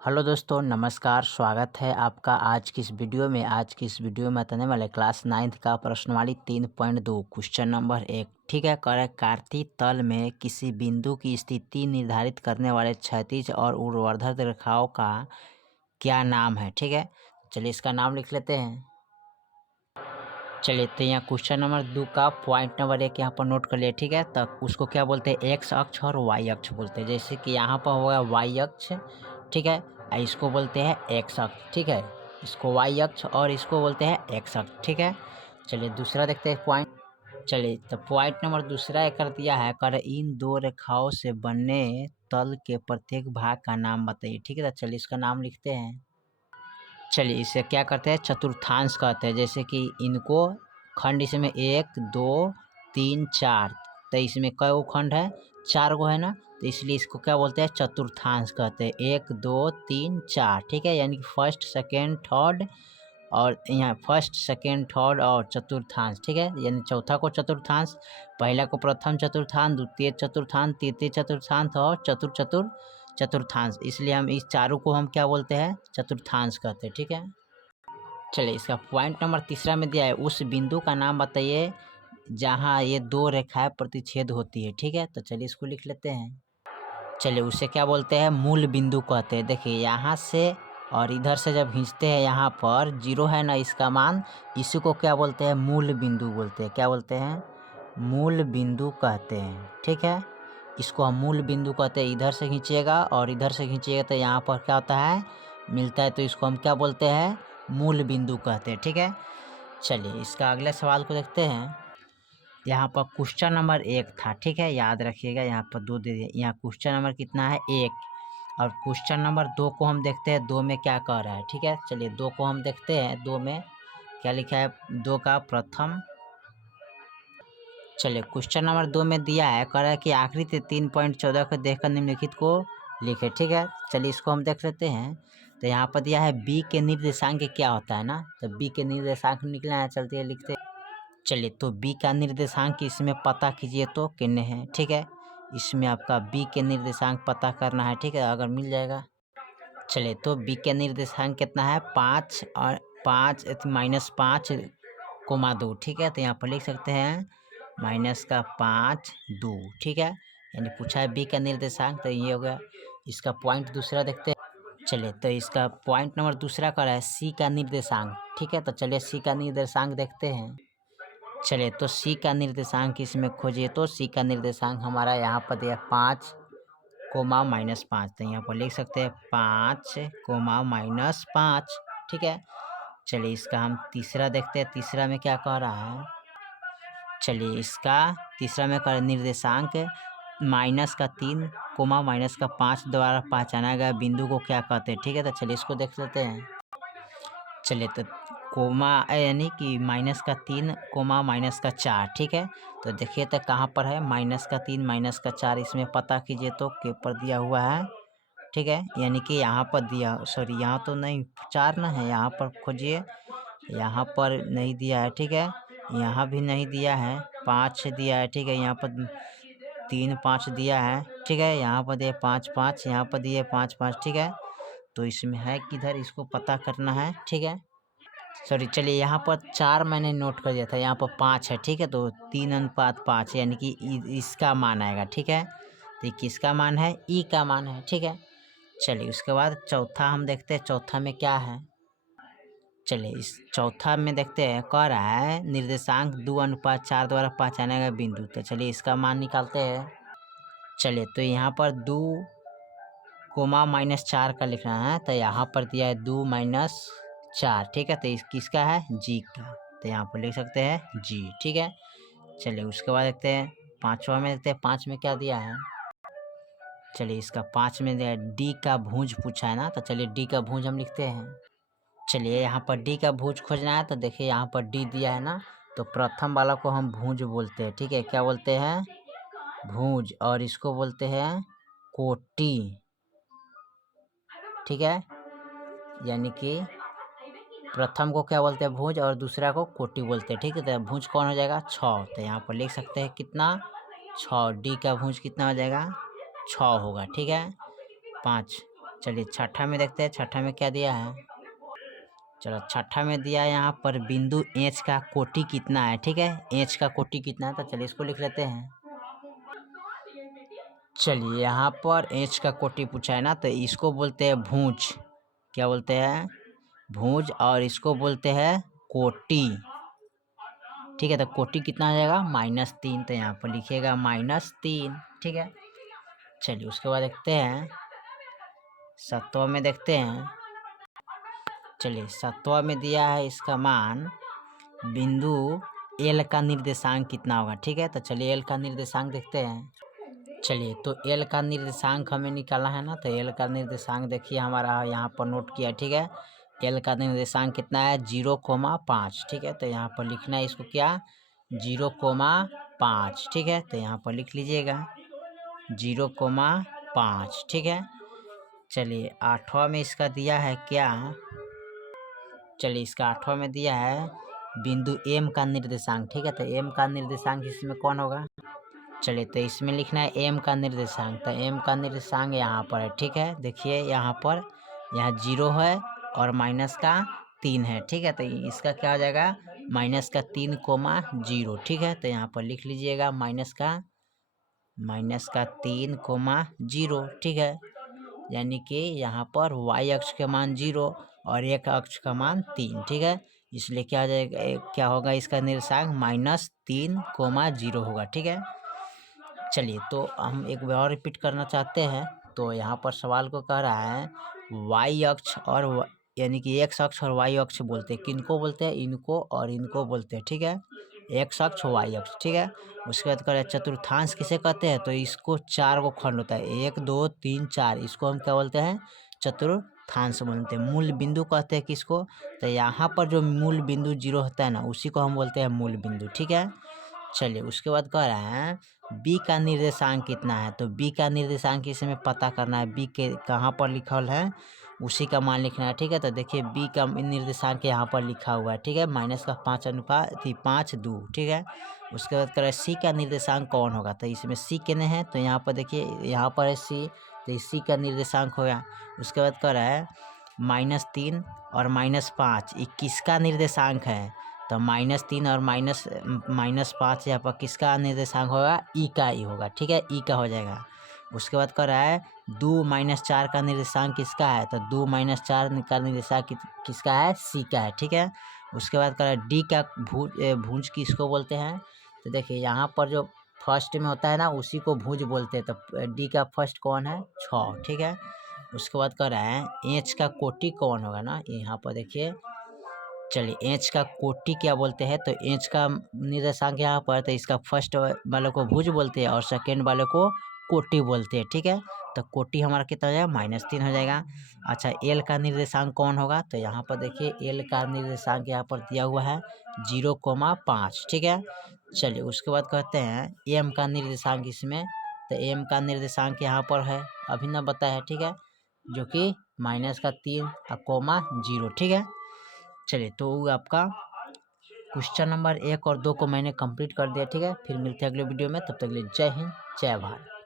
Hello दोस्तों, नमस्कार। स्वागत है आपका आज की इस वीडियो में। बताने वाले क्लास 9th का प्रश्नवाली 3.2 क्वेश्चन नंबर 1। ठीक है, कर कार्तीय तल में किसी बिंदु की स्थिति निर्धारित करने वाले क्षैतिज और ऊर्ध्वाधर रेखाओं का क्या नाम है। ठीक है, चलिए इसका नाम लिख लेते हैं। चलिए तो यहाँ क्वेश्चन नंबर 2 का पॉइंट नंबर 1 यहाँ पर नोट कर लिए। ठीक है, तो उसको क्या बोलते हैं, एक्स अक्ष और वाई अक्ष बोलते हैं। जैसे कि यहाँ पर होगा वाई अक्ष, ठीक है, इसको बोलते हैं एक्स अक्ष। ठीक है, इसको वाई अक्ष और इसको बोलते हैं एक्स अक्ष। ठीक है, चलिए दूसरा देखते हैं पॉइंट। चलिए तो पॉइंट नंबर दूसरा एक कर दिया है, कर इन दो रेखाओं से बने तल के प्रत्येक भाग का नाम बताइए। ठीक है, तो चलिए इसका नाम लिखते हैं। चलिए इसे क्या करते हैं, चतुर्थांश कहते हैं। जैसे कि इनको खंड इसमें 1 2 3 4, तो इसमें कई गो खंड है, 4 गो है ना, तो इसलिए इसको क्या बोलते हैं, चतुर्थांश कहते हैं। 1 2 3 4, ठीक है, यानी कि फर्स्ट सेकेंड थर्ड, और यहाँ फर्स्ट सेकेंड थर्ड और चतुर्थांश। ठीक है, यानी चौथा को चतुर्थांश, पहला को प्रथम चतुर्थांश, द्वितीय चतुर्थांश, तृतीय चतुर्थांश और चतुर्थांश। इसलिए हम इस चारों को हम क्या बोलते हैं, चतुर्थांश कहते हैं। ठीक है, चलिए इसका पॉइंट नंबर तीसरा में दिया है, उस बिंदु का नाम बताइए जहाँ ये दो रेखाएं प्रतिच्छेद होती है। ठीक है, तो चलिए इसको लिख लेते हैं। चलिए उसे क्या बोलते हैं, मूल बिंदु कहते हैं। देखिए यहाँ से और इधर से जब खींचते हैं, यहाँ पर 0 है ना इसका मान, इसी को क्या बोलते हैं, मूल बिंदु बोलते हैं। क्या बोलते हैं, मूल बिंदु कहते हैं। ठीक है, इसको हम मूल बिंदु कहते हैं। इधर से खींचिएगा और इधर से खींचिएगा तो यहाँ पर क्या होता है, मिलता है, तो इसको हम क्या बोलते हैं, मूल बिंदु कहते हैं। ठीक है, चलिए इसका अगले सवाल को देखते हैं। यहाँ पर क्वेश्चन नंबर 1 था। ठीक है, याद रखिएगा, यहाँ पर 2 दे दिए। यहाँ क्वेश्चन नंबर कितना है, 1, और क्वेश्चन नंबर 2 को हम देखते हैं 2 में क्या कह रहा है। ठीक है, चलिए 2 को हम देखते हैं। 2 में क्या लिखा है, 2 का प्रथम। चलिए क्वेश्चन नंबर 2 में दिया है, कह रहा है कि आकृति 3.14 को देखकर निम्नलिखित को लिखे। ठीक है, चलिए इसको हम देख लेते हैं। तो यहाँ पर दिया है बी के निर्देशांक क्या होता है ना, तो बी के निर्देशांक निकला है, चलते हैं लिखते। चलिए तो बी का निर्देशांक इसमें पता कीजिए तो कितने हैं। ठीक है, इसमें आपका बी के निर्देशांक पता करना है। ठीक है, अगर मिल जाएगा। चलिए तो बी के निर्देशांक कितना है, 5 और 5 -5, 2। ठीक है, तो यहाँ पर लिख सकते हैं -5 2। ठीक है, यानी पूछा है बी का निर्देशांक, तो ये हो गया। इसका पॉइंट दूसरा देखते हैं। चलिए तो इसका पॉइंट नंबर दूसरा का है सी का निर्देशांक। ठीक है, तो चलिए सी का निर्देशांक देखते हैं। चलिए तो सी का निर्देशांक इसमें खोजिए, तो सी का निर्देशांक हमारा यहाँ पर दिया 5, -5। तो यहाँ पर लिख सकते हैं 5, -5। ठीक है, चलिए इसका हम तीसरा देखते हैं। तीसरा में क्या कह रहा है, चलिए इसका तीसरा में कह निर्देशांक -3, -5 द्वारा पहचाना गया बिंदु को क्या कहते हैं। ठीक है, तो चलिए इसको देख लेते हैं। चलिए तो कोमा यानी कि -3, -4। ठीक है, तो देखिए तो कहाँ पर है, -3 -4, इसमें पता कीजिए तो के पर दिया हुआ है। ठीक है, यानी कि यहाँ पर दिया, सॉरी यहाँ तो नहीं, 4 ना है, यहाँ पर खोजिए, यहाँ पर नहीं दिया है। ठीक है, यहाँ भी नहीं दिया है, 5 दिया है। ठीक है, यहाँ पर 3 5 दिया है। ठीक है, यहाँ पर दिए 5 5, यहाँ पर दिए 5 5। ठीक है, तो इसमें है किधर, इसको पता करना है। ठीक है, सॉरी, चलिए यहाँ पर 4 मैंने नोट कर दिया था, यहाँ पर 5 है। ठीक है, तो 3:5 यानी कि इसका मान आएगा। ठीक है, तो ये किसका मान है, ई का मान है। ठीक है, चलिए उसके बाद चौथा हम देखते हैं, चौथा में क्या है। चलिए इस चौथा में देखते हैं, कह रहा है निर्देशांक 2:4 द्वारा पहचाना गया बिंदु। तो चलिए इसका मान निकालते हैं। चलिए तो यहाँ पर 2, -4 का लिखना है, तो यहाँ पर दिया है 2 -4। ठीक है, तो इस किसका है, जी का, तो यहाँ पर लिख सकते हैं जी। ठीक है, चलिए उसके बाद देखते हैं पांचवा में। देखते हैं 5 में क्या दिया है। चलिए इसका 5 में दिया है डी का भुज पूछा है ना, तो चलिए डी का भुज हम लिखते हैं। चलिए यहाँ पर डी का भुज खोजना है, तो देखिए यहाँ पर डी दिया है ना, तो प्रथम वाला को हम भुज बोलते हैं। ठीक है, क्या बोलते हैं, भुज, और इसको बोलते हैं कोटि। ठीक है, यानी कि प्रथम को क्या बोलते हैं, भुज, और दूसरा को कोटि बोलते हैं। ठीक है, तो भुज कौन हो जाएगा, 6। तो यहाँ पर लिख सकते हैं कितना, 6। डी का भुज कितना हो जाएगा, 6 होगा। ठीक है, 5 चलिए छठा में देखते हैं, छठा में क्या दिया है। चलो छठा में दिया है यहाँ पर बिंदु एच का कोटि कितना है। ठीक है, एच का कोटि कितना है, तो चलिए इसको लिख लेते हैं। चलिए यहाँ पर एच का कोटि पूछा है ना, तो इसको बोलते हैं भुज। क्या बोलते हैं? भुज। और इसको बोलते हैं कोटि। ठीक है, तो कोटि कितना आ जाएगा -3, तो यहाँ पर लिखिएगा -3। ठीक है, चलिए उसके बाद देखते हैं सत्वा में देखते हैं। चलिए सत्वा में दिया है इसका मान बिंदु एल का निर्देशांक कितना होगा। ठीक है, तो चलिए एल का निर्देशांक देखते हैं। चलिए तो एल का निर्देशांक हमें निकाला है ना, तो एल का निर्देशांक देखिए हमारा यहाँ पर नोट किया। ठीक है, एल का निर्देशांक कितना है 0,5। ठीक है, तो यहाँ पर लिखना है इसको क्या 0,5। ठीक है, तो यहाँ पर लिख लीजिएगा 0,5। ठीक है, चलिए आठवां में इसका दिया है क्या। चलिए इसका आठवां में दिया है बिंदु एम का निर्देशांक। ठीक है, तो एम का निर्देशांक इसमें कौन होगा। चलिए तो इसमें लिखना है एम का निर्देशांक, तो एम का निर्देशांक यहाँ पर है। ठीक है, देखिए यहाँ पर 0 है और -3 है। ठीक है, तो इसका क्या हो जाएगा -3,0। ठीक है, तो यहाँ पर लिख लीजिएगा -3,0। ठीक है, यानी कि यहाँ पर y अक्ष का मान 0 और एक अक्ष का मान 3। ठीक है, इसलिए क्या हो जाएगा, क्या होगा इसका निर्देशांक -3,0 होगा। ठीक है, चलिए तो हम एक बार और रिपीट करना चाहते हैं। तो यहाँ पर सवाल को कह रहा है y अक्ष और यानी कि x अक्ष और y अक्ष बोलते हैं, किनको बोलते हैं, इनको और इनको बोलते हैं। ठीक है, x अक्ष y अक्ष। ठीक है, उसके बाद करें चतुर्थांश किसे कहते हैं, तो इसको 4 को खंड होता है 1 2 3 4, इसको हम क्या बोलते हैं चतुर्थांश बोलते हैं। मूल बिंदु कहते हैं किसको, तो यहाँ पर जो मूल बिंदु 0 होता है ना, उसी को हम बोलते हैं मूल बिंदु। ठीक है, चलिए उसके बाद कह रहा है बी का निर्देशांक कितना है, तो बी का निर्देशांक इसमें पता करना है। बी के कहाँ पर लिखल है उसी का मान लिखना है। ठीक है, तो देखिए बी का निर्देशांक यहाँ पर लिखा हुआ है। ठीक है, -5/2। ठीक है, उसके बाद करें सी का निर्देशांक कौन होगा, तो इसमें सी कितने हैं, तो यहाँ पर देखिए यहाँ पर है सी, तो सी का निर्देशांक होगा। उसके बाद कह रहा है -3 और -5 ये किसका निर्देशांक है, तो -3 और -5 यहाँ पर किसका निर्देशांक होगा, ई का ई होगा। ठीक है, ई का हो जाएगा। उसके बाद कह रहा है 2 - 4 का निर्देशांक किसका है, तो 2 - 4 का निर्देशांक किसका है, सी का है। ठीक है, उसके बाद कह रहा है डी का भुज किसको बोलते हैं, तो देखिए यहाँ पर जो फर्स्ट में होता है ना उसी को भुज बोलते हैं, तो डी का फर्स्ट कौन है 6। ठीक है, उसके बाद कह रहा है एच का कोटि कौन होगा ना, यहाँ पर देखिए। चलिए एच का कोटि क्या बोलते हैं, तो एच का निर्देशांक यहाँ पर, तो इसका फर्स्ट वाले को भुज बोलते हैं और सेकेंड वाले को कोटि बोलते हैं। ठीक है, तो कोटि हमारा कितना हो जाएगा -3 हो जाएगा। अच्छा एल का निर्देशांक कौन होगा, तो यहाँ पर देखिए एल का निर्देशांक यहाँ पर दिया हुआ है 0,5। ठीक है, चलिए उसके बाद कहते हैं एम का निर्देशांक इसमें, तो एम का निर्देशांक यहाँ पर है अभी ना बताया है। ठीक है, जो कि -3,0। ठीक है, चलिए तो आपका क्वेश्चन नंबर 1 और 2 को मैंने कंप्लीट कर दिया। ठीक है, फिर मिलते हैं अगले वीडियो में, तब तक के लिए जय हिंद जय भारत।